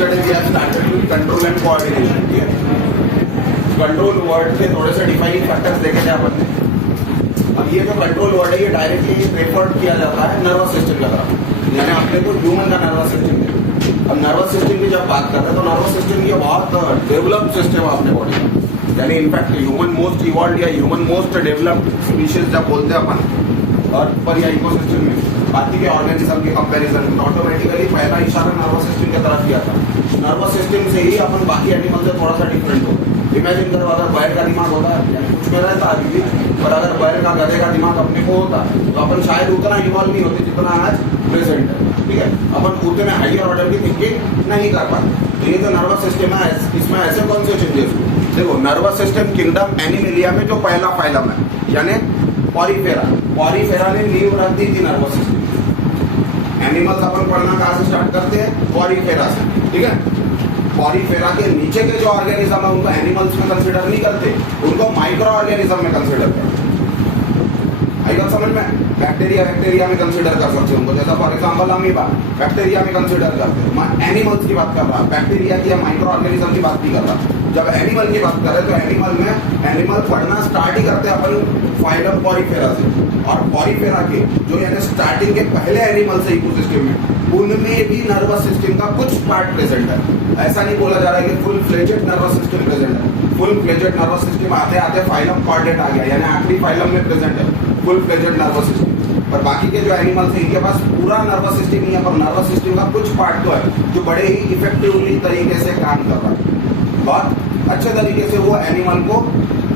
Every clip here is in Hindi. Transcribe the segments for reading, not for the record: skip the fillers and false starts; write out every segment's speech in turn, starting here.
yesterday we have started with control and coordination. ठीक है, कंट्रोल वर्ड से थोड़े से डिफाइनिंग फैक्टर्स देखे थे अपन ने। अब ये जो कंट्रोल वर्ड है ये डायरेक्टली रेफर किया जाता है नर्वस सिस्टम की तरफ, यानी अपने को ह्यूमन का नर्वस सिस्टम है। अब नर्वस सिस्टम की जब बात करते हैं तो नर्वस सिस्टम ये बहुत डेवलप्ड सिस्टम है अपने बॉडी का, यानी इनफैक्ट ह्यूमन मोस्ट इवॉल्व या ह्यूमन मोस्ट डेवलप्ड स्पीशीज जब बोलते हैं अपन और पर या इकोसिस्टम में बाकी के ऑर्गेनिज्म के कंपैरिजन में ऑटोमेटिकली पहला इशारा नर्वस सिस्टम की तरफ किया था। नर्वस सिस्टम से ही अपन बाकी एनिमल से थोड़ा सा डिफरेंट हो। इमेजिन करो अगर बैल का दिमाग होता है कुछ में रहता अभी भी, पर अगर बैल का गधे का दिमाग अपने को होता तो अपन शायद उतना इवॉल्व नहीं होते जितना आज प्रेजेंट है। ठीक है, अपन उतने हायर ऑर्डर की थिंकिंग नहीं कर पाते। तो ये जो नर्वस सिस्टम है इसमें ऐसे कौन से चेंजेस हुए? देखो, नर्वस सिस्टम किंगडम एनिमेलिया में जो पहला फाइलम है यानी पॉरीफेरा ने नींव रख दी थी नर्वस सिस्टम। एनिमल्स अपन पढ़ना कहाँ से स्टार्ट करते हैं? पॉरीफेरा से। ठीक है, पॉरीफेरा के नीचे के जो ऑर्गेनिज्म है उनको एनिमल्स में कंसीडर नहीं करते, उनको माइक्रो ऑर्गेनिज्म में कंसीडर करते। आई बात समझ में? बैक्टीरिया में कंसीडर कर सकते हैं उनको, जैसा फॉर एग्जाम्पल अमीबा बैक्टीरिया में कंसीडर करते हैं। मैं एनिमल्स की बात कर रहा, बैक्टीरिया की या माइक्रो ऑर्गेनिज्म की बात नहीं कर रहा। जब एनिमल की बात करें तो एनिमल पढ़ना स्टार्ट ही करते हैं अपन फाइलम पॉरीफेरा से, और पॉरीफेरा के जो यानी स्टार्टिंग के पहले एनिमल्स है इकोसिस्टम में, उनमें भी नर्वस सिस्टम का कुछ पार्ट प्रेजेंट है। ऐसा नहीं बोला जा रहा है कि full fledged nervous system present है। फुल फ्लेजेड नर्वस सिस्टम आते आते फाइलम कॉर्डेट आ गया, यानी आखिरी फाइलम में प्रेजेंट है फुल फ्लेजेड नर्वस सिस्टम। पर बाकी के जो एनिमल्स हैं इनके पास पूरा नर्वस सिस्टम नहीं है, पर नर्वस सिस्टम का कुछ पार्ट तो है जो बड़े ही इफेक्टिवली तरीके से काम कर रहा है। बहुत अच्छे तरीके से वो एनिमल को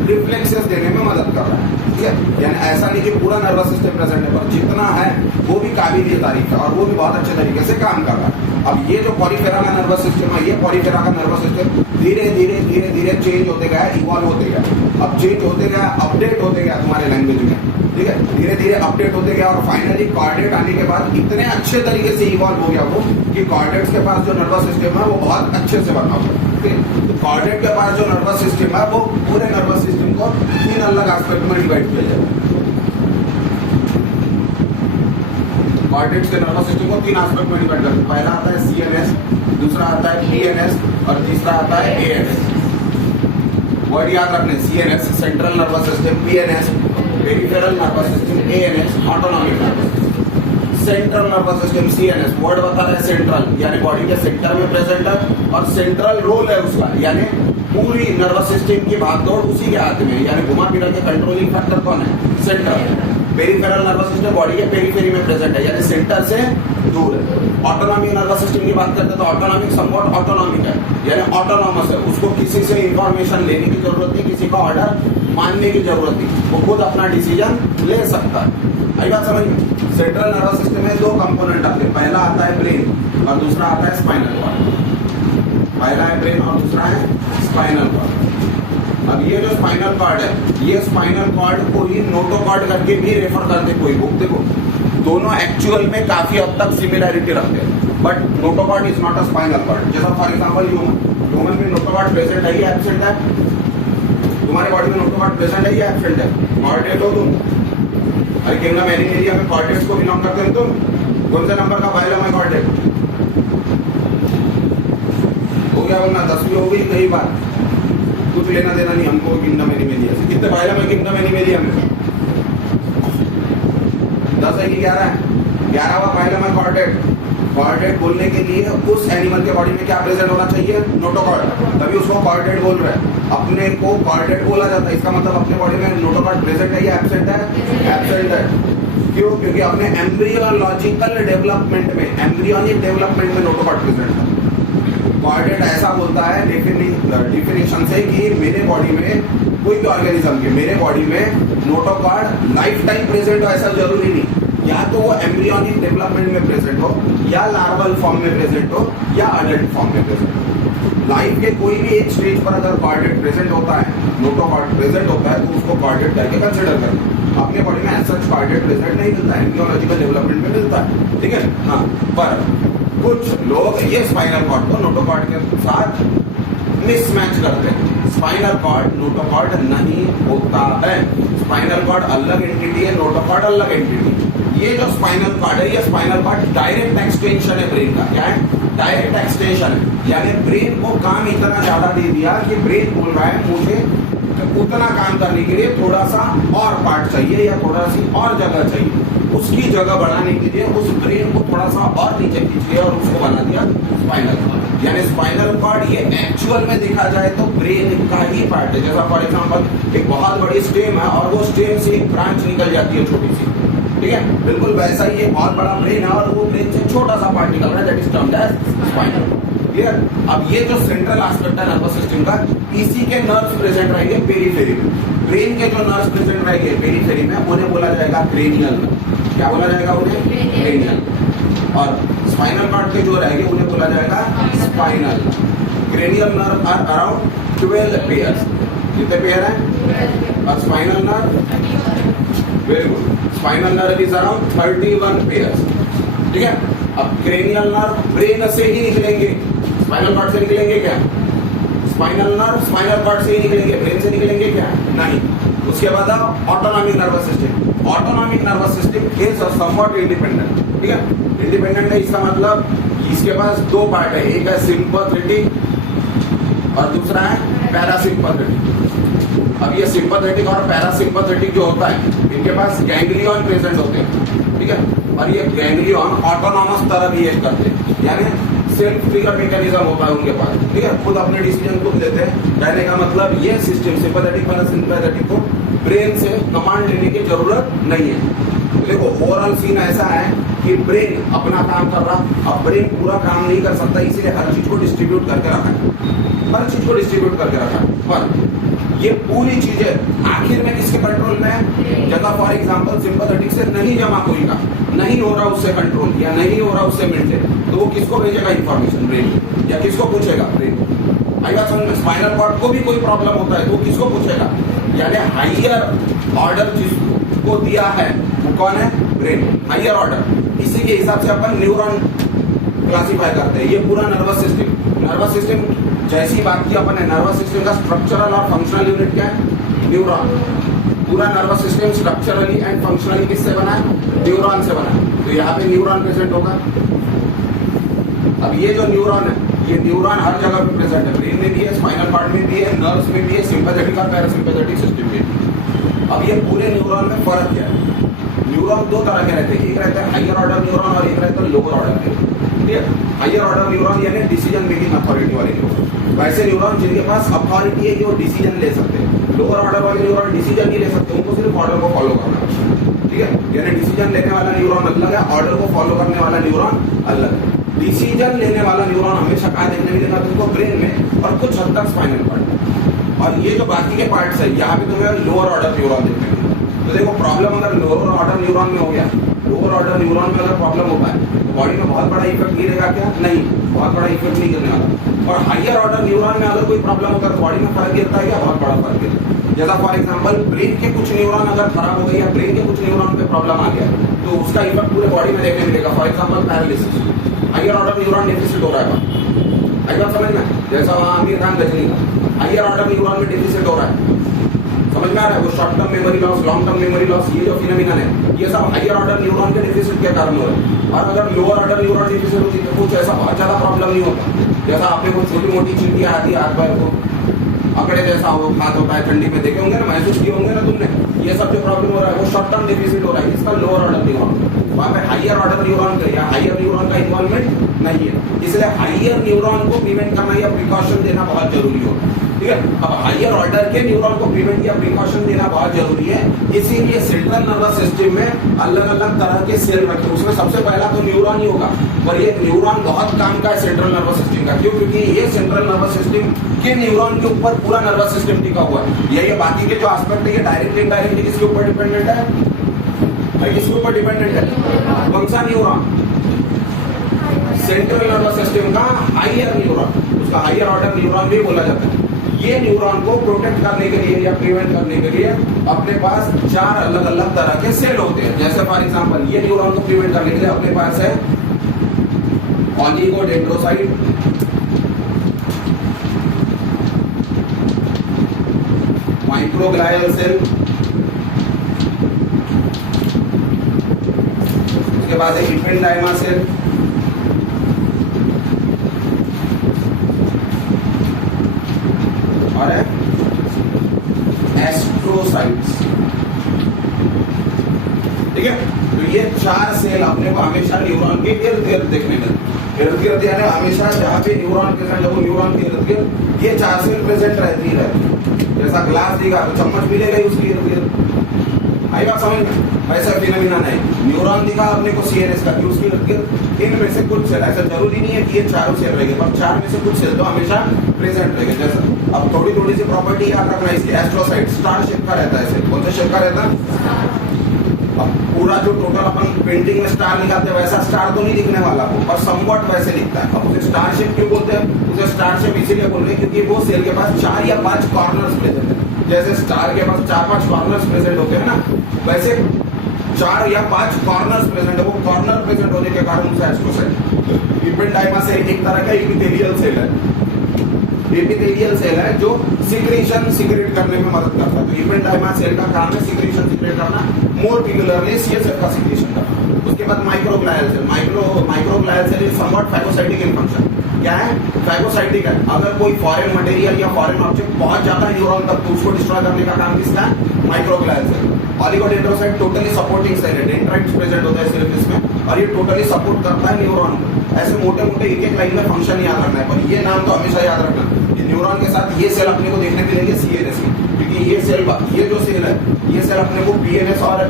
रिफ्लेक्सेस देने में मदद कर रहा है। ठीक है, यानी ऐसा नहीं कि पूरा नर्वस सिस्टम प्रेजेंट है, पर जितना है वो भी काबिल तारीफ है और वो भी बहुत अच्छे तरीके से काम कर रहा है। अब ये जो पॉरीफेरा का नर्वस सिस्टम है, ये पॉरीफेरा का नर्वस सिस्टम धीरे धीरे चेंज होते गया, इवॉल्व होते गया। अब चेंज होते गया, अपडेट होते गया तुम्हारे लैंग्वेज में। ठीक है, धीरे धीरे अपडेट होते गया और फाइनली कॉर्डेट आने के बाद इतने अच्छे तरीके से इवॉल्व हो गया वो कि कॉर्डेट्स के पास जो नर्वस सिस्टम है वो बहुत अच्छे से बना हुआ है। तो कॉर्डेट के पास जो नर्वस सिस्टम है वो पूरे नर्वस सिस्टम को 3 अलग एस्पेक्ट में डिवाइड किया जाए। कॉर्डेट्स के नर्वस सिस्टम को 3 एस्पेक्ट में डिवाइड करते हैं। पहला आता है CNS, दूसरा आता है PNS और तीसरा आता है ANS। वर्ड याद रखने, CNS central nervous system, PNS peripheral nervous system, ANS autonomic nervous system. Central nervous system CNS word बताता है सेंट्रल, यानी बॉडी के सेंटर में प्रेजेंट है और सेंट्रल रोल है उसका, यानी पूरी नर्वस सिस्टम की भागदौड़ उसी के हाथ में, यानी घुमा फिरा के कंट्रोलिंग फैक्टर कौन है? Central. Peripheral nervous system body के पेरिफेरी में प्रेजेंट है, यानी सेंटर से दूर है। ऑटोनॉमिक नर्वस सिस्टम की बात करते हैं तो ऑटोनॉमिक समवॉट ऑटोनॉमिक है, यानी ऑटोनॉमस है, उसको किसी से इंफॉर्मेशन लेने की जरूरत नहीं, किसी का ऑर्डर मानने की जरूरत नहीं, वो खुद अपना डिसीजन ले सकता है। आई बात समझ में? सेंट्रल नर्वस सिस्टम में 2 कंपोनेंट आते हैं, पहला आता है ब्रेन और दूसरा आता है स्पाइनल कॉर्ड। पहला है ब्रेन और दूसरा है स्पाइनल कॉर्ड। अब ये जो स्पाइनल कॉर्ड है, ये स्पाइनल कॉर्ड को ही नोटोकॉर्ड करके भी रेफर करते कोई बुक। देखो, दोनों एक्चुअल में काफी हद तक सिमिलैरिटी रखते हैं, but notochord is not a spinal cord. जैसा फॉर एग्जांपल ह्यूमन में नोटोकॉर्ड प्रेजेंट है या एब्सेंट है? तुम्हारे बॉडी में नोटोकॉर्ड प्रेजेंट है या एब्सेंट है? कॉर्डेट हो तुम? अरे किंगडम एनिमेलिया में कॉर्डेट्स को बिलोंग करते हो तुम? कौन से नंबर का फाइलम है कॉर्डेट? हो गया बोलना, 10वीं हो गई कई बार, कुछ लेना देना नहीं हमको किंगडम एनिमेलिया से। कितने फाइलम है किंगडम एनिमेलिया में? 10 है कि 11 है? 11वां फाइलम है कॉर्डेट। कॉर्डेट बोलने के लिए उस एनिमल के बॉडी में क्या प्रेजेंट होना चाहिए? नोटोकॉर्ड, तभी उसको कॉर्डेट बोल रहे हैं। अपने को कॉर्डेट बोला जाता है, इसका मतलब अपने बॉडी में नोटोकॉर्ड प्रेजेंट है या एब्सेंट है? एब्सेंट है। क्यों? क्योंकि अपने एम्ब्रियोलॉजिकल डेवलपमेंट में, एम्ब्रियोनिक डेवलपमेंट में नोटोकॉर्ड प्रेजेंट है। कॉर्डेट ऐसा बोलता है डिफिनेशन से कि मेरे बॉडी में कोई भी ऑर्गेनिज्म के मेरे बॉडी में नोटोकॉर्ड लाइफ टाइम प्रेजेंट हो ऐसा जरूरी नहीं, या तो वो एम्ब्रियोनिक डेवलपमेंट में प्रेजेंट हो, या लार्वल फॉर्म में प्रेजेंट हो, या अडल्ट फॉर्म में प्रेजेंट हो। लाइफ के कोई भी एक स्टेज पर अगर कॉर्डेट प्रेजेंट होता है, नोटोकॉर्ड प्रेजेंट होता है, तो उसको कॉर्डेट करके कंसिडर करना। अपने बॉडी में ऐसा कॉर्डेट प्रेजेंट नहीं मिलता है, एम्ब्रियोलॉजिकल डेवलपमेंट में मिलता है। ठीक है, हाँ, पर कुछ लोग ये स्पाइनल कॉर्ड को नोटोकॉर्ड के साथ मिसमैच करते हैं। स्पाइनल कॉर्ड नोटोकॉर्ड नहीं होता है। स्पाइनल कॉर्ड अलग एंटिटी है, नोटोकॉर्ड अलग एंटिटी। ये जो स्पाइनल कॉर्ड है, ये स्पाइनल कॉर्ड डायरेक्ट एक्सटेंशन है ब्रेन का। क्या है? डायरेक्ट एक्सटेंशन है, यानी ब्रेन को काम इतना ज्यादा दे दिया कि ब्रेन बोल रहा है मुझे उतना काम करने के लिए थोड़ा सा और पार्ट चाहिए या थोड़ा सी और जगह चाहिए। उसकी जगह बढ़ाने के लिए उस ब्रेन को थोड़ा सा और नीचे खींच लिया और उसको बना दिया स्पाइनल कॉर्ड। यानी स्पाइनल कॉर्ड ये एक्चुअल में देखा जाए तो ब्रेन का ही पार्ट है। जैसा फॉर एग्जांपल एक बहुत बड़ी स्टेम है और वो स्टेम से एक ब्रांच निकल जाती है छोटी सी, ठीक है, बिल्कुल वैसा ही एक बहुत बड़ा ब्रेन है और वो ब्रेन से छोटा सा पार्ट निकल रहा है, that is termed as spinal. Clear? अब ये जो सेंट्रल एस्पेक्ट है नर्वस सिस्टम का, इसी के नर्व्स प्रेजेंट रहेंगे पेरीफेरी में। ब्रेन के जो नर्व्स प्रेजेंट रहेंगे पेरीफेरी में उन्हें बोला जाएगा क्रेनियल। क्या बोला जाएगा उन्हें? क्रेनियल। और स्पाइनल कॉर्ड के जो रहेंगे उन्हें बोला जाएगा spinal. Cranial nerve are around 12 pairs. कितने पेयर हैं? और spinal nerve, very good, spinal nerve is around 31 pairs, ठीक है। अब क्रेनियल नर्व ब्रेन से ही निकलेंगे, स्पाइनल कॉर्ड से निकलेंगे क्या? स्पाइनल नर्व स्पाइनल कॉर्ड से ही निकलेंगे, ब्रेन से निकलेंगे क्या? नहीं। उसके बाद autonomic nervous system. Autonomic nervous system is somewhat independent, ठीक है। इंडिपेंडेंट है इसका मतलब इसके पास दो पार्ट है, एक है सिंपैथेटिक और दूसरा है पैरासिम्पैथेटिक। अब ये सिंपैथेटिक और पैरासिम्पैथेटिक जो होता है इनके पास गैंग्लियन प्रेजेंट होते हैं, ठीक है। और ये गैंग्लियन ऑटोनॉमस तरह बिहेव करते हैं, यानी सेल्फ ट्रिगर मैकेनिज्म होता है उनके पास, ठीक है, खुद अपने डिसीजन खुद लेते हैं। कहने का मतलब ये सिस्टम सिंपैथेटिक पैरासिम्पैथेटिक को ब्रेन से कमांड लेने की जरूरत नहीं है। देखो ओवरऑल सीन ऐसा है कि ब्रेन अपना काम कर रहा, अब ब्रेन पूरा काम नहीं कर सकता, इसीलिए हर चीज को डिस्ट्रीब्यूट करके रखा है, हर चीज को डिस्ट्रीब्यूट करके रखा है। पर ये पूरी चीजें आखिर में किसके कंट्रोल में है? जगह फॉर एग्जांपल सिंपैथेटिक से नहीं जमा कोई का, नहीं हो रहा उससे कंट्रोल या नहीं हो रहा उससे मेंटेन, तो वो किसको भेजेगा इंफॉर्मेशन? ब्रेन। या किसको पूछेगा? ब्रेन। आई बात समझ में? स्पाइनल कॉर्ड को भी कोई प्रॉब्लम होता है तो वो किसको पूछेगा? यानी हाइयर ऑर्डर जिसको दिया है वो कौन है? Brain, higher order. इसी के हिसाब से अपन न्यूरॉन क्लासिफाई करते हैं। ये पूरा नर्वस सिस्टम जैसी बात की अपन है, नर्वस सिस्टम का स्ट्रक्चरल और फंक्शनल यूनिट क्या है? न्यूरॉन। पूरा nervous system structurally and functionally किससे बना है? न्यूरॉन से बना है। तो यहाँ पे न्यूरॉन प्रेजेंट होगा। अब ये जो न्यूरॉन है ये न्यूरॉन हर जगह पे प्रेजेंट है, ब्रेन में भी है, स्पाइनल कॉर्ड में भी है, नर्व्स में भी है, सिंपैथेटिक और पैरासिम्पैथेटिक सिस्टम में भी। अब ये पूरे न्यूरॉन में फर्क क्या है? न्यूरॉन दो तरह के रहते हैं, एक रहता है हाइयर ऑर्डर न्यूरॉन और एक रहता है लोअर ऑर्डर न्यूरॉन, ठीक है। हाइयर ऑर्डर न्यूरॉन यानी डिसीजन मेकिंग अथॉरिटी वाले न्यूरॉन, वैसे न्यूरॉन जिनके पास अथॉरिटी है कि वो डिसीजन ले सकते हैं। लोअर ऑर्डर वाले न्यूरॉन डिसीजन नहीं ले सकते, उनको सिर्फ ऑर्डर को फॉलो करना है, ठीक है। यानी डिसीजन लेने वाला न्यूरॉन अलग है, ऑर्डर को फॉलो करने वाला न्यूरॉन अलग है। डिसीजन लेने वाला न्यूरॉन हमेशा कहाँ देखने मिलेगा तुमको? ब्रेन में और कुछ हद तक स्पाइनल कॉर्ड। और ये जो बाकी के पार्ट्स है यहाँ पे तुम्हें लोअर ऑर्डर न्यूरॉन देखने मिलेगा। तो देखो प्रॉब्लम अगर लोअर ऑर्डर न्यूरॉन में हो गया, लोअर ऑर्डर न्यूरॉन में अगर प्रॉब्लम होता है बॉडी में बहुत बड़ा इफेक्ट गिरेगा क्या? नहीं, बहुत बड़ा इफेक्ट नहीं गिरने वाला। और हाइयर ऑर्डर न्यूरॉन में अगर कोई प्रॉब्लम होता है तो बॉडी में फर्क गिरता है क्या? बहुत बड़ा फर्क गिरता है। जैसा फॉर एग्जांपल ब्रेन के कुछ न्यूरॉन अगर खराब हो गए या ब्रेन के कुछ न्यूरॉन पे प्रॉब्लम आ गया तो उसका इफेक्ट पूरे बॉडी में देखने मिलेगा। For example paralysis, higher order neuron deficit हो रहा है, आई बात समझ में? जैसा वहां आमिर खान गजनी का हाइयर ऑर्डर न्यूरॉन में डेफिसिट हो रहा है, समझ में आ रहा है? वो short term memory loss, long term memory loss, ये जो फिनोमिना है ये सब हाइयर ऑर्डर न्यूरॉन के डेफिसिट के कारण हो रहा है। और अगर लोअर ऑर्डर न्यूरॉन डेफिसिट होती है तो कुछ ऐसा बहुत ज्यादा प्रॉब्लम नहीं होता। जैसा आपने कोई छोटी मोटी चींटियां आती है हाथ पैर को अकड़े जैसा हो, हाथ होता है, ठंडी में देखे होंगे ना, महसूस किए होंगे ना तुमने, ये सब जो प्रॉब्लम हो रहा है वो शॉर्ट टर्म डेफिसिट हो रहा है, इसका लोअर ऑर्डर न्यूरॉन। वहां पे हाइयर ऑर्डर न्यूरॉन का या हाइयर न्यूरॉन का इन्वॉल्वमेंट नहीं है, इसलिए हाइयर न्यूरॉन को प्रिवेंट करना या प्रिकॉशन देना बहुत जरूरी होता है, ठीक है। अब हाइयर ऑर्डर के न्यूरॉन को प्रिवेंट या प्रिकॉशन देना बहुत जरूरी है, इसीलिए सेंट्रल नर्वस सिस्टम में अलग अलग तरह के सेल रखे, उसमें सबसे पहला तो न्यूरॉन ही होगा। और ये न्यूरॉन बहुत काम का है सेंट्रल नर्वस सिस्टम का, क्यों? क्योंकि ये सेंट्रल नर्वस सिस्टम के न्यूरॉन के ऊपर पूरा नर्वस सिस्टम टिका हुआ है। ये बाकी के जो एस्पेक्ट है ये डायरेक्टली इनडायरेक्टली किसके ऊपर डिपेंडेंट है? किसके ऊपर डिपेंडेंट है? कौन सा न्यूरॉन? सेंट्रल नर्वस सिस्टम का हाइयर न्यूरॉन, उसका हाइयर ऑर्डर न्यूरॉन भी बोला जाता है। ये न्यूरॉन को प्रोटेक्ट करने के लिए या प्रिवेंट करने के लिए अपने पास 4 अलग अलग तरह के सेल होते हैं। जैसे फॉर एग्जांपल ये न्यूरॉन को प्रिवेंट करने के लिए अपने पास है ऑलिगोडेंड्रोसाइट, माइक्रोग्लायल सेल, उसके बाद है इपेंडाइमा सेल, एस्ट्रोसाइट्स। ठीक है, तो ये 4 सेल अपने को हमेशा न्यूरॉन के इर्द गिर्द देखने मिलते। इर्द गिर्द यानी हमेशा जहाँ पे न्यूरॉन प्रेजेंट है वो न्यूरॉन के इर्द गिर्द ये 4 सेल प्रेजेंट रहती है। जैसा ग्लास दिखा तो चम्मच भी लेगा उसकी इर्द गिर्द। आई बात समझ में? ऐसा फिनोमिना नहीं। न्यूरॉन दिखा अपने को सीएनएस का कि उसकी इर्द गिर्द इनमें से कुछ सेल, ऐसा जरूरी नहीं है कि ये चारों सेल रहेंगे, पर 4 में से कुछ सेल तो हमेशा प्रेजेंट रहेंगे। जैसा अब थोड़ी थोड़ी सी प्रॉपर्टी याद रखना इसकी। एस्ट्रोसाइट स्टार शेप का रहता है, सेल कौन सा शेप का रहता है? अब पूरा जो टोटल अपन पेंटिंग में स्टार निकालते हैं वैसा स्टार तो नहीं दिखने वाला वो, पर समवट वैसे दिखता है। अब उसे स्टार शेप क्यों बोलते हैं? उसे स्टार शेप इसीलिए बोल रहे हैं क्योंकि वो सेल के पास 4 या 5 कॉर्नर्स प्रेजेंट है। जैसे स्टार के पास 4-5 कॉर्नर्स प्रेजेंट होते हैं ना, वैसे 4 या 5 कॉर्नर्स प्रेजेंट है। वो कॉर्नर प्रेजेंट होने के कारण उसे एस्ट्रोसाइट। इपेंडाइमा से एक तरह का एपिथेलियल सेल है। एपिथेलियल सेल है जो सिक्रीशन सिक्रेट करने में मदद करता है। तो इपेंडाइमा सेल का काम है सिक्रीशन सिक्रेट करना, मोर पर्टिकुलरली सीएसएफ का सिक्रीशन करना। उसके बाद microglial cell. Microglial cell is somewhat phagocytic in function. क्या है? फैगोसाइटिक है। अगर कोई फॉरेन मटेरियल या फॉरेन ऑब्जेक्ट पहुंच जाता है न्यूरॉन तक तो उसको डिस्ट्रॉय करने का काम किसका है? माइक्रोग्लायल cell. Oligodendrocyte totally supporting cell है। डेंड्राइट्स प्रेजेंट होता है सिर्फ इसमें और ये टोटली सपोर्ट करता है न्यूरॉन को। ऐसे मोटे मोटे एक लाइन में फंक्शन याद रखना है, पर ये नाम तो हमेशा याद रखना कि न्यूरॉन के साथ ये सेल अपने को देखने मिलेंगे सीएनएस में, क्योंकि ये जो सेल है ये सेल अपने को पीएनएस और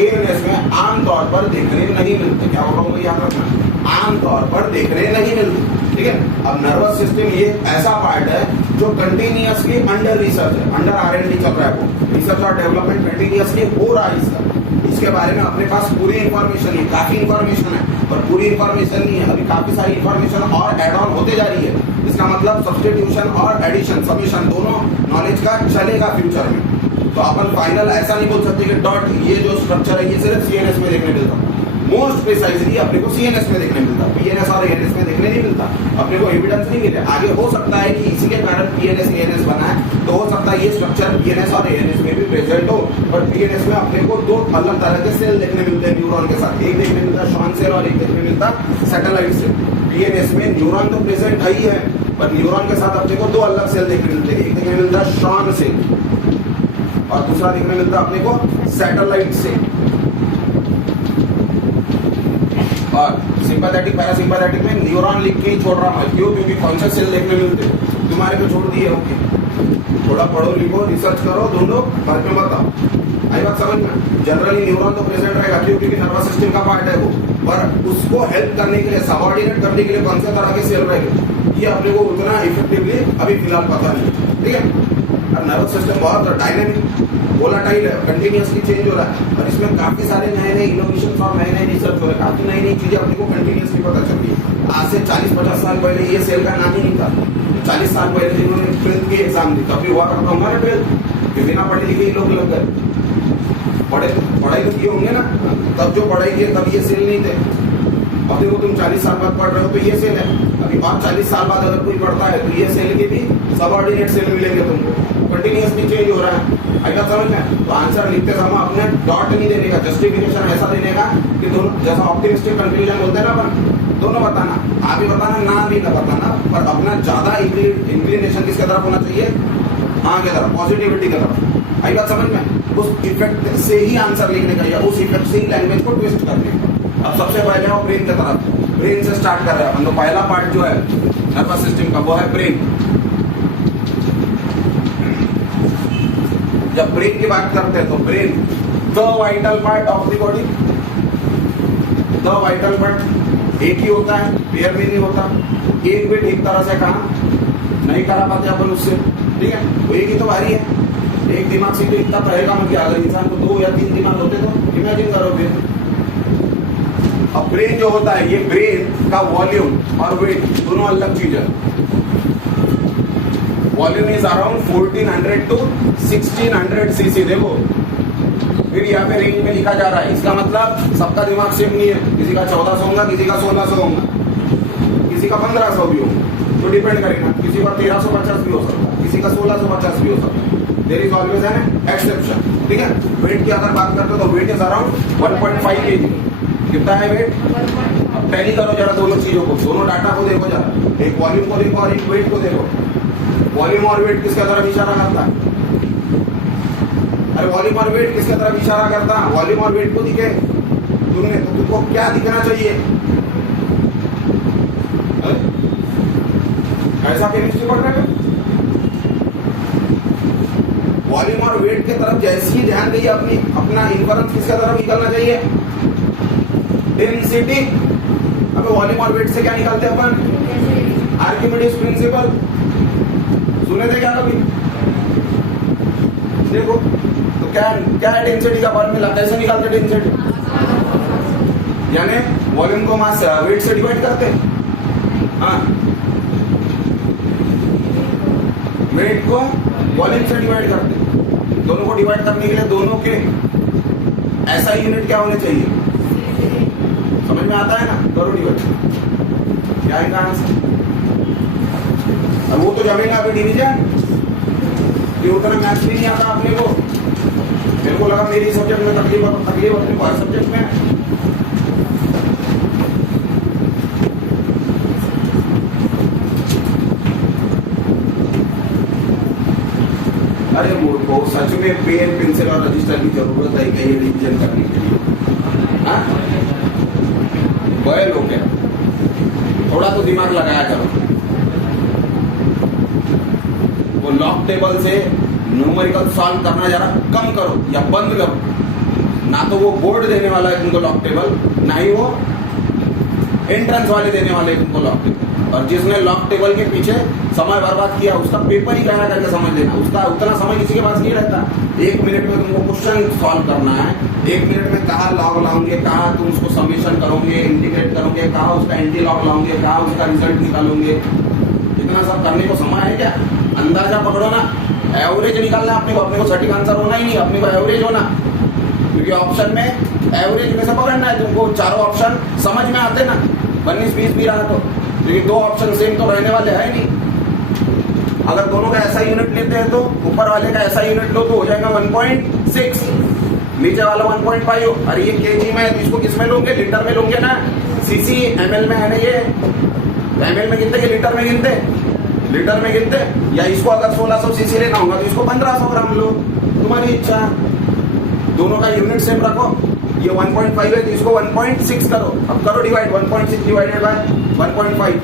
एएनएस में आमतौर पर देखने नहीं मिलते। क्या होगा वो याद रखना, आमतौर पर देखने नहीं मिलते। ठीक है, अब नर्वस सिस्टम ये ऐसा पार्ट है जो कंटिन्यूअसली अंडर रिसर्च है, अंडर R&D चल रहा है। वो रिसर्च और डेवलपमेंट कंटिन्यूअसली हो रहा है इसके बारे में अपने पास पूरी इंफॉर्मेशन है। काफी इंफॉर्मेशन है पर पूरी इंफॉर्मेशन नहीं है। अभी काफी सारी इंफॉर्मेशन और एड ऑन होते जा रही है। इसका मतलब सब्स्टिट्यूशन और एडिशन समीशन दोनों नॉलेज का चलेगा फ्यूचर में। तो अपन फाइनल ऐसा नहीं बोल सकते कि डॉट ये जो स्ट्रक्चर है ये सिर्फ सीएनएस में देखने मिलता। मोस्ट प्रिसाइजली अपने को सीएनएस में देखने मिलता, पीएनएस और एएनएस में देखने नहीं मिलता। अपने को एविडेंस नहीं मिले। आगे हो सकता है कि इसी के कारण पीएनएस एएनएस बना है, तो हो सकता है ये स्ट्रक्चर पीएनएस और एएनएस में भी प्रेजेंट हो। पर पीएनएस में अपने को 2 अलग तरह के सेल देखने मिलते हैं न्यूरॉन के साथ। एक देखने मिलता है शॉन सेल और एक देखने मिलता है सैटेलाइट सेल। पीएनएस में न्यूरॉन तो प्रेजेंट है ही है, पर न्यूरॉन के साथ अपने को 2 अलग सेल देखने मिलते हैं। एक देखने मिलता है शॉन सेल और दूसरा देखने मिलता है अपने को सैटेलाइट सेल। और सिंपैथेटिक पैरासिम्पैथेटिक में न्यूरॉन लिख के ही छोड़ रहा हूं। क्यों? क्योंकि कौन सा सेल देखने मिलते तुम्हारे को छोड़ दिए होंगे। थोड़ा पढ़ो लिखो रिसर्च करो ढूंढो बाद में बताओ। आई बात समझ में? जनरली न्यूरॉन तो प्रेजेंट रहेगा क्यों? क्योंकि नर्वस सिस्टम का पार्ट है वो, पर उसको हेल्प करने के लिए सबऑर्डिनेट करने के लिए कौन से तरह के सेल रहेंगे ये अपने को उतना इफेक्टिवली अभी फिलहाल पता नहीं। ठीक है, नर्वस सिस्टम बहुत डायनेमिक वोलाटाइल है, कंटिन्यूअसली चेंज हो रहा है और इसमें काफी सारे नए नए इनोवेशन और नए नए रिसर्च हो रहे हैं। काफी नई नई चीजें अपने को कंटिन्यूअसली पता चल रही है। आज से 40-50 साल पहले ये सेल का नाम ही नहीं था। 40 साल पहले जिन्होंने 12th की एग्जाम दी तब भी हुआ करता होगा ना 12th के बिना पढ़े लिखे ही लोग लग गए। पढ़ाई तो किए होंगे ना, तब जो पढ़ाई किए तब ये सेल नहीं थे। अब देखो तुम 40 साल बाद पढ़ रहे हो तो ये सेल है। अभी और 40 साल बाद अगर कोई पढ़ता है तो ये सेल के भी सबऑर्डिनेट सेल मिलेंगे तुमको। कंटिन्यूअसली चेंज हो रहा है। आएगा समझ में? तो आंसर लिखते समय अपने डॉट नहीं देने का, जस्टिफिकेशन ऐसा देने का कि दोनों जैसा ऑप्टिमिस्टिक कंक्लूजन बोलते हैं ना अपन, दोनों बताना, आप भी बताना ना भी ना बताना, पर अपना ज्यादा इंक्लिनेशन किसके तरफ होना चाहिए? हाँ के तरफ, पॉजिटिविटी की तरफ। आई बात समझ में? उस इफेक्ट से ही आंसर लिखने का या उस इफेक्ट से ही लैंग्वेज को ट्विस्ट करने का। अब सबसे पहले आओ ब्रेन की तरफ। ब्रेन से स्टार्ट कर रहे हैं अपन। तो पहला पार्ट जो है नर्वस सिस्टम का वो है ब्रेन। जब ब्रेन की बात करते हैं तो brain the vital part of the body. The vital part एक ही होता है, पेयर में नहीं होता। एक भी ठीक तरह से काम नहीं करा पाते अपन उससे। ठीक है, वो एक ही तो भारी है। एक दिमाग से तो इतना रहेगा मतलब अगर इंसान को 2 या 3 दिमाग होते तो इमेजिन करो फिर। अब ब्रेन जो होता है, ये ब्रेन का वॉल्यूम और वेट दोनों अलग चीज है। Volume is around 1400 to 1600 CC. देखो फिर यहाँ पे रेंज में लिखा जा रहा है, इसका मतलब सबका दिमाग सेम नहीं है। किसी का 1400 होगा, किसी का 1600 होगा, किसी का 1500 भी होगा, तो डिपेंड करेगा। किसी का 1350 भी हो सकता है, किसी का 1650 भी हो सकता है। There is always an exception. ठीक है, वेट की अगर बात करते हो तो वेट इज अराउंड 1.5 kg। कितना है वेट? अब टैली करो जरा दोनों चीजों को, दोनों डाटा को देखो जरा, एक वॉल्यूम को देखो और एक वेट को देखो। वॉल्यूम और वेट किसका तरफ इशारा करता है? अरे वॉल्यूम और वेट किसके तरफ इशारा करता है? वॉल्यूम और वेट को दिखे तुमने, तो तुमको क्या दिखना चाहिए? ऐसा केमिस्ट्री पढ़ रहे हो? वॉल्यूम और वेट के तरफ जैसे ही ध्यान दिए अपना इन्फरेंस किसके तरफ निकलना चाहिए? डेंसिटी। अब वॉल्यूम और वेट से क्या निकालते हैं अपन? आर्किमिडीज प्रिंसिपल सुने थे क्या कभी? देखो तो क्या है डेंसिटी का फॉर्मूला? कैसे निकालते डेंसिटी? यानी वॉल्यूम को मास वेट से डिवाइड करते, हाँ, वेट को वॉल्यूम से डिवाइड करते। दोनों को डिवाइड करने के लिए दोनों के ऐसा यूनिट क्या होने चाहिए? समझ में आता है ना? करो डिवाइड, क्या है आंसर? अब वो तो जमेगा अभी डिवीजन, ये उतना मैथ्स भी नहीं आता अपने को। मेरे को लगा मेरी सब्जेक्ट में तकलीफ अपने को हर सब्जेक्ट में। अरे मूर्खों, सच में पेन, पेंसिल और रजिस्टर की जरूरत है क्या ये रिवीजन करने के लिए? हाँ, बड़े लोग हैं, थोड़ा तो दिमाग लगाया करो। वो लॉक टेबल से न्यूमेरिकल सॉल्व करना जरा कम करो या बंद करो। ना तो वो बोर्ड देने वाला है तुमको लॉक टेबल, ना ही वो एंट्रेंस वाले देने वाले हैं तुमको लॉक टेबल। और जिसने लॉक टेबल के पीछे समय बर्बाद किया उसका पेपर ही गया करके समझ लेना। उसका उतना समय किसी के पास नहीं रहता। 1 मिनट में तुमको क्वेश्चन सॉल्व करना है, 1 मिनट में कहाँ लॉग लाओगे, कहाँ तुम उसको समेशन करोगे, इंटीग्रेट करोगे, कहाँ उसका एंटी लॉग लाओगे, कहाँ उसका रिजल्ट निकालोगे। इतना सब करने को समय है क्या? अंदाजा पकड़ो ना, एवरेज निकालना अपने को सटीक आंसर होना ही नहीं, अपने को एवरेज होना। क्योंकि ऑप्शन में एवरेज में से पकड़ना है तुमको। चारों ऑप्शन समझ में आते ना, 19-20 भी रहा तो, लेकिन 2 ऑप्शन सेम तो रहने वाले है नहीं। अगर दोनों का ऐसा यूनिट लेते हैं तो ऊपर वाले का ऐसा यूनिट लो तो हो जाएगा 1.6, नीचे वाला 1.5। अरे ये केजी में, तो इसको किस में लोगे? लीटर में लोगे ना। सीसी एमएल में है ना, ये एमएल में गिनते कि लीटर में गिनते? लीटर में गिनते। या इसको अगर 1600 सीसी लेना होगा तो इसको 1500 ग्राम लो, तुम्हारी इच्छा। दोनों का यूनिट सेम रखो। ये 1.5 है तो इसको 1.6 करो। अब करो डिवाइड, 1.6 डिवाइडेड बाय 1.5।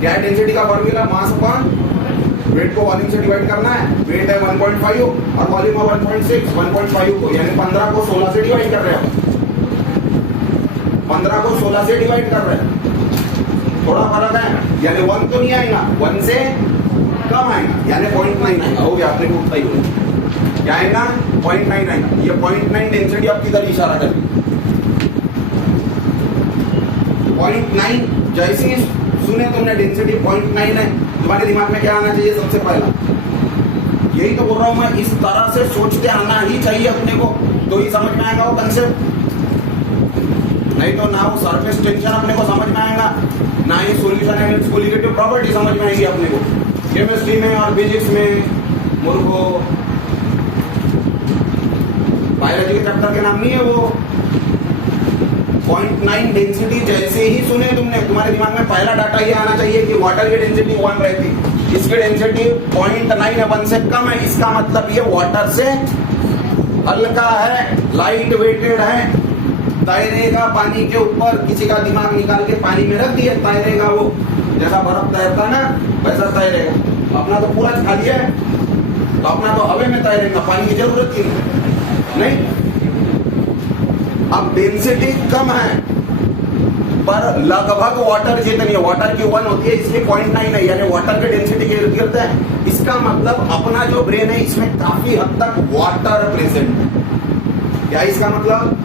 क्या है डेंसिटी का फॉर्मूला? मास अपॉन वेट को वॉल्यूम से डिवाइड करना है। वेट है 1.5 और वॉल्यूम है 1.6। 1.5 को यानी 15 को 16 से डिवाइड कर रहे हैं। 15 को 16 से डिवाइड कर रहे हैं, थोड़ा फर्क है। यानी 1 तो नहीं आएगा, 1 से कम आएगा, यानी 0.9 आएगा। हो गया, आपने को उतना ही होगा। क्या आएगा? 0.9 आएगा। ये 0.9 डेंसिटी आपकी तरह इशारा कर रही है। 0.9 जैसे ही सुने तुमने डेंसिटी 0.9 है, तुम्हारे दिमाग में क्या आना चाहिए? सबसे पहला यही तो बोल रहा हूं मैं, इस तरह से सोचते आना ही चाहिए अपने को, तो ही समझ में आएगा वो कंसेप्ट। नहीं तो ना वो सरफेस टेंशन अपने को समझ में आएगा, ना ही solution and its colligative property समझ में आएगी अपने को। केमिस्ट्री में और फिजिक्स में मुर्गो, बायोलॉजी के चैप्टर के नाम नहीं है वो। 0.9 डेंसिटी जैसे ही सुने तुमने, तुम्हारे दिमाग में पहला डाटा ये आना चाहिए कि वाटर की डेंसिटी 1 रहती, इसकी डेंसिटी 0.9 है, 1 से कम है। इसका मतलब ये वाटर से हल्का है, लाइट वेटेड है, तैरेगा पानी के ऊपर। किसी का दिमाग निकाल के पानी में रख दिया, तैरेगा वो, जैसा बर्फ तैरता ना वैसा तैरेगा। अपना तो पूरा खाली है, तो अपना तो हवा में तैरेगा, पानी की जरूरत ही नहीं। अब डेंसिटी कम है पर लगभग वाटर जितनी है, वाटर की 1 होती है, इसकी 0.9 है, यानी वाटर की डेंसिटी के इर्द गिर्द है। इसका मतलब अपना जो ब्रेन है इसमें काफी हद तक वाटर प्रेजेंट है। क्या इसका मतलब?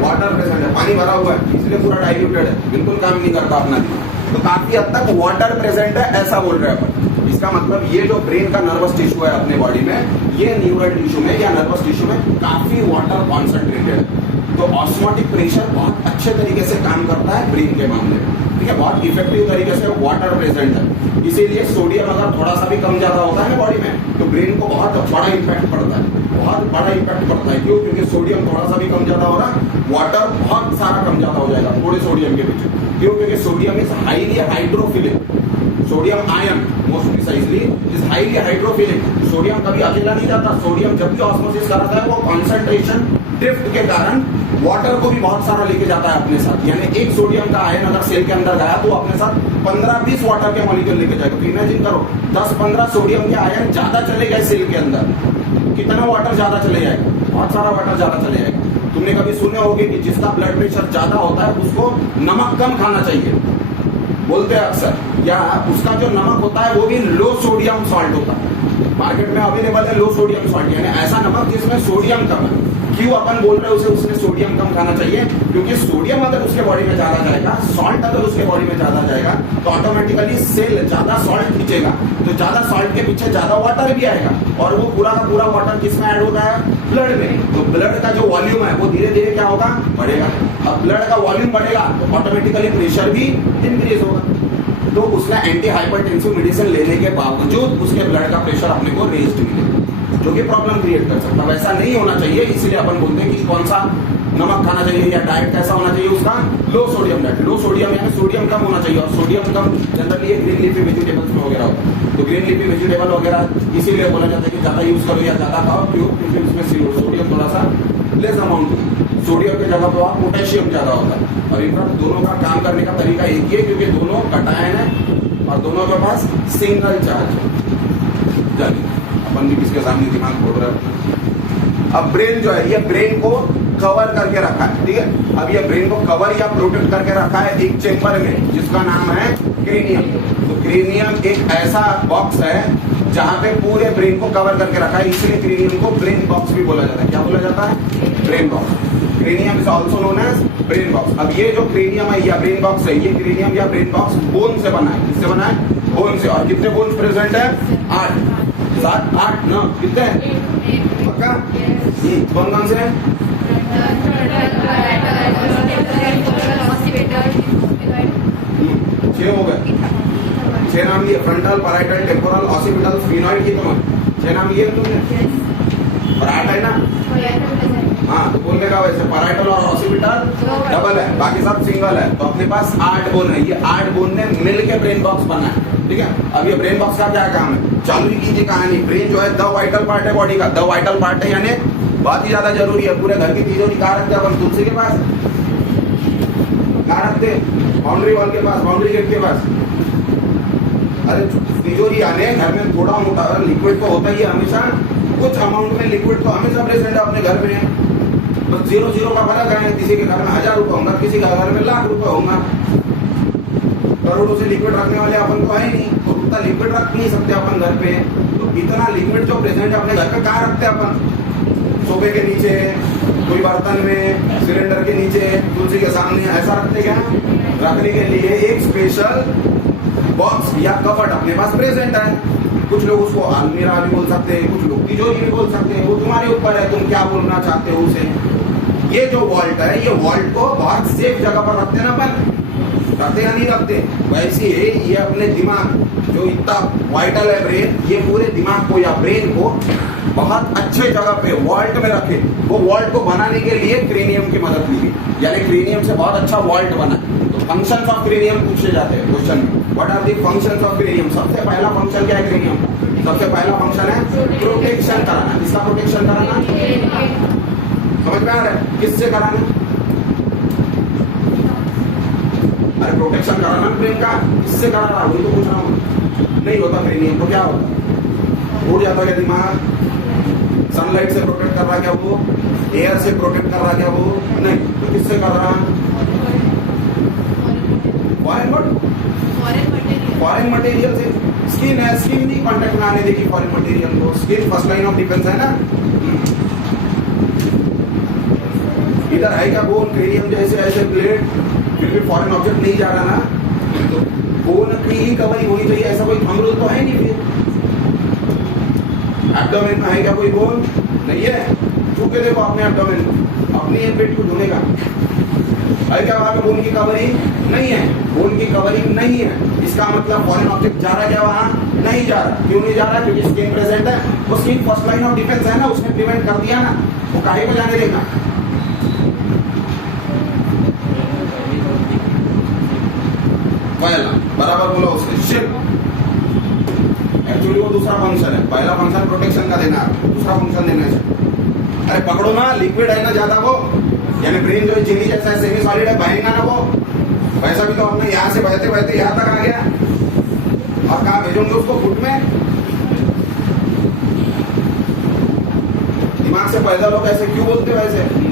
वाटर प्रेजेंट है, पानी भरा हुआ है, इसलिए पूरा डाइल्यूटेड है, बिल्कुल काम नहीं करता अपना दिमाग। तो काफी हद तक वाटर प्रेजेंट है, ऐसा बोल रहे हैं अपन। इसका मतलब ये जो ब्रेन का नर्वस टिश्यू है अपने बॉडी में, ये न्यूरल टिश्यू में या नर्वस टिश्यू में काफी वाटर कॉन्सेंट्रेटेड है। तो ऑस्मोटिक प्रेशर बहुत अच्छे तरीके से काम करता है ब्रेन के मामले में, ठीक है, बहुत इफेक्टिव तरीके से वाटर प्रेजेंट है। इसीलिए सोडियम अगर थोड़ा सा भी कम ज्यादा होता है ना बॉडी में, तो ब्रेन को बहुत बड़ा इम्पैक्ट पड़ता है, बहुत बड़ा इम्पैक्ट पड़ता है। क्यों? क्योंकि सोडियम थोड़ा सा भी कम ज्यादा हो रहा, वाटर बहुत सारा कम ज्यादा हो जाएगा थोड़े सोडियम के पीछे। क्यों? क्योंकि sodium is highly hydrophilic. Sodium ion mostly precisely, is highly hydrophilic. Sodium कभी अकेला नहीं जाता, सोडियम जब भी ऑस्मोसिस कराता है वो कॉन्सेंट्रेशन ड्रिफ्ट के कारण वाटर को भी बहुत सारा लेके जाता है अपने साथ। यानी एक सोडियम का आयन अगर सेल के अंदर गया तो अपने साथ 15-20 वाटर के मॉलिक्यूल लेके जाएगा। तो इमेजिन करो 10-15 सोडियम के आयन ज्यादा चले गए सेल के अंदर, कितना वाटर ज्यादा चले जाएगा, बहुत सारा वाटर ज्यादा चले जाएगा। तुमने कभी सुने होंगे कि जिसका ब्लड प्रेशर ज्यादा होता है उसको नमक कम खाना चाहिए, बोलते हैं अक्सर, या उसका जो नमक होता है वो भी लो सोडियम सॉल्ट होता है। मार्केट में अवेलेबल है लो सोडियम सॉल्ट, यानी ऐसा नमक जिसमें सोडियम कम है। क्यों अपन बोल रहे हैं उसने सोडियम कम खाना चाहिए? क्योंकि सोडियम अगर उसके बॉडी में ज्यादा जाएगा, सॉल्ट अगर उसके बॉडी में ज्यादा जाएगा तो ऑटोमेटिकली सेल ज्यादा सॉल्ट खींचेगा, तो ज्यादा सॉल्ट के पीछे ज्यादा वाटर भी आएगा, और वो पूरा का पूरा वाटर किसमें ऐड होता है? ब्लड में। तो ब्लड का जो वॉल्यूम है वो धीरे धीरे क्या होगा? बढ़ेगा। अब ब्लड का वॉल्यूम बढ़ेगा तो ऑटोमेटिकली प्रेशर भी इंक्रीज होगा। तो उसने एंटी हाइपरटेंसिव मेडिसिन लेने के बावजूद उसके ब्लड का प्रेशर अपने को रेज्ड मिलेगा, जो कि प्रॉब्लम क्रिएट कर सकता है। वैसा नहीं होना चाहिए, इसीलिए अपन बोलते हैं कि कौन सा नमक खाना चाहिए या डाइट कैसा होना चाहिए उसका? लो सोडियम डाइट। लो सोडियम यानी सोडियम कम होना चाहिए, और सोडियम कम जनरली ग्रीन लीफी वेजिटेबल्स में वगैरह होता है। तो ग्रीन लीफी वेजिटेबल वगैरह इसीलिए बोला जाता है कि ज्यादा यूज करो या ज्यादा खाओ, क्यों? क्योंकि उसमें सोडियम थोड़ा सा लेस अमाउंट, सोडियम की जगह पर पोटेशियम ज्यादा होता है। और इनफैक्ट दोनों का काम करने का तरीका एक ही है, क्योंकि दोनों कटायन है और दोनों के पास सिंगल चार्ज है। चलिए अपन भी किसके सामने दिमाग खोल रहे हैं। अब ब्रेन जो है, ये ब्रेन को कवर करके रखा है, ठीक है। अब ये ब्रेन को कवर या प्रोटेक्ट करके रखा है एक चेम्बर में जिसका नाम है क्रेनियम। तो क्रेनियम एक ऐसा बॉक्स है जहां पे पूरे ब्रेन को कवर करके रखा है, इसलिए क्रेनियम को ब्रेन बॉक्स भी बोला जाता है। क्या बोला जाता है? Brain box. Cranium is also known as brain box. अब ये जो क्रेनियम है या ब्रेन बॉक्स है, ये क्रेनियम या ब्रेन बॉक्स बोन से बना है। किससे बना है? बोन से। और कितने बोन्स प्रेजेंट है? 8, 7, 8, 9, कितने? पक्का? कौन कौन से हैं? 6 हो गए। 6 नाम लिए, frontal, parietal, temporal, occipital, sphenoid की तुम 6 नाम लिए तुमने। और 8 है ना? हाँ, तो बोलने का वैसे पैराइटल और ऑसिपिटल डबल है, बाकी सब सिंगल है। तो अपने पास 8 बोन है। ये 8 बोन ने मिल के ब्रेन बॉक्स बना है, ठीक है। अब ये ब्रेन बॉक्स का क्या काम है? चालू ही कीजिए कहानी। ब्रेन जो है द वाइटल पार्ट है बॉडी का, द वाइटल पार्ट है, यानी बहुत ही ज्यादा जरूरी है। पूरे घर की तिजोरी कहाँ रखते हैं अपन? तुलसी के पास। कहाँ रखते? बाउंड्री वॉल के पास, बाउंड्री गेट के पास। अरे तिजोरी आने घर में थोड़ा मोटा लिक्विड तो होता ही है हमेशा, कुछ अमाउंट में लिक्विड तो हमेशा प्रेजेंट है अपने घर में। बस 0-0 का फर्क है, किसी के घर में 1000 रुपए होगा, किसी के घर में लाख रुपए होगा। करोड़ों से लिक्विड रखने वाले अपन तो है नहीं, तो उतना लिक्विड रख नहीं सकते अपन घर पे। तो इतना लिक्विड जो प्रेजेंट है अपने घर पे कहाँ रखते हैं अपन? सोफे के नीचे, कोई बर्तन में, सिलेंडर के नीचे, तुलसी के सामने, ऐसा रखते क्या? रखने के लिए एक स्पेशल बॉक्स या कबर्ड अपने पास प्रेजेंट है। कुछ लोग उसको अलमीरा भी बोल सकते हैं, कुछ लोग तिजोरी भी बोल सकते हैं, वो तुम्हारे ऊपर है, तुम क्या बोलना चाहते हो उसे। ये जो वॉल्ट है, ये वॉल्ट को बहुत सेफ जगह पर रखते ना अपन, रखते या नहीं रखते? वैसे ये अपने दिमाग जो इतना वाइटल है ब्रेन, ये पूरे दिमाग को या ब्रेन को बहुत अच्छे जगह पे वॉल्ट में रखे। वो वॉल्ट को बनाने के लिए क्रेनियम की मदद ली, यानी क्रेनियम से बहुत अच्छा वॉल्ट बना। तो फंक्शंस ऑफ क्रेनियम पूछे जाते हैं क्वेश्चन में। What are the functions of cranium? सबसे पहला फंक्शन क्या है क्रेनियम का? सबसे पहला फंक्शन है प्रोटेक्शन कराना। किसका प्रोटेक्शन कराना? समझ में आ रहा है? किससे कराना? अरे प्रोटेक्शन कराना ब्रेन का, किससे करा रहा? वही तो पूछ रहा हूँ। नहीं होता क्रेनियम तो क्या होता? उड़ जाता क्या दिमाग? सनलाइट से प्रोटेक्ट कर रहा क्या वो? एयर से प्रोटेक्ट कर रहा क्या वो? नहीं। तो किससे कर रहा? फॉरेन मटेरियल से। स्किन है, स्किन नहीं कांटेक्ट में आने देगी फॉरेन मटेरियल को। Skin first line of defence है ना। इधर है क्या बोन? क्रेनियम जैसे ऐसे ब्लेड, फिर भी फॉरेन ऑब्जेक्ट नहीं जा रहा ना, तो बोन की ही कवरिंग होनी चाहिए। ऐसा कोई थंब रूल तो है नहीं। फिर एब्डोमेन में है क्या कोई बोन? नहीं है। छू के देखो अपने एब्डोमेन, अपनी एक पेट को ढूंढेगा, है क्या वहां पे बोन की कवरिंग? नहीं है। बोन की कवरिंग नहीं है, इसका मतलब फॉरेन ऑब्जेक्ट जा रहा क्या वहां? नहीं जा रहा। क्यों नहीं जा रहा? क्योंकि स्किन प्रेजेंट है। वो skin first line of defence है ना, उसने प्रिवेंट कर दिया ना, वो काहे को जाने देगा? पहला बराबर बोला उसने, शिप। एक्चुअली वो दूसरा फंक्शन है। पहला फंक्शन प्रोटेक्शन का देना है, दूसरा फंक्शन देना है। अरे पकड़ो ना, लिक्विड है ना ज्यादा वो, यानी ब्रेन जो है जेली जैसा है, सेमी सॉलिड है, बहेगा ना वो। वैसा भी तो हमने यहाँ से बहते बहते यहाँ तक आ गया, और कहाँ भेजोगे उसको? फुट में। दिमाग से पैदा लोग ऐसे क्यों बोलते हो? ऐसे